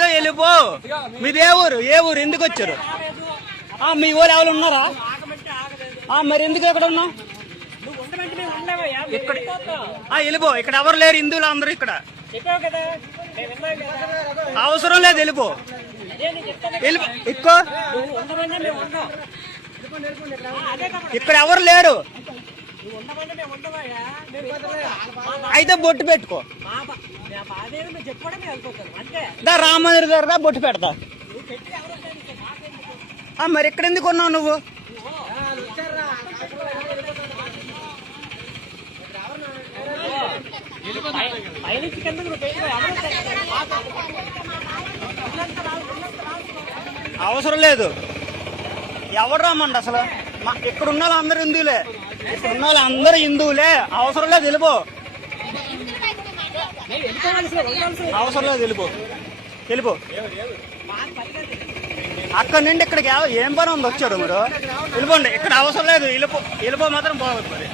లేదు, వెళ్ళిపో. మీది ఏ ఊరు ఎందుకు వచ్చారు? మీ ఊరు ఎవరు ఉన్నారా? మరి ఎందుకు ఎక్కడ ఉన్నావు? వెళ్ళిపో. ఇక్కడ ఎవరు లేరు, హిందువులు అందరూ ఇక్కడ. అవసరం లేదు, వెళ్ళిపో. ఎక్కువ ఇక్కడ ఎవరు లేరు. అయితే బొట్టు పెట్టుకో. రామ మందిర్ దగ్గర బొట్టు పెడతా. మరి ఇక్కడ ఎందుకు ఉన్నావు నువ్వు? అవసరం లేదు. ఎవరు రమ్మండి అసలు? ఇక్కడ ఉన్న వాళ్ళు అందరూ హిందువులే. ఇక్కడ ఉన్న వాళ్ళు అందరూ హిందువులే. అవసరం లేదు, వెళ్ళిపో. అవసరం లేదు, వెళ్ళిపో. అక్కడ నుండి ఇక్కడికి ఏం పని ఉంది వచ్చారు మీరు? వెళ్ళిపోండి. ఇక్కడ అవసరం లేదు, వెళ్ళిపో మాత్రం బాగుంది మరి.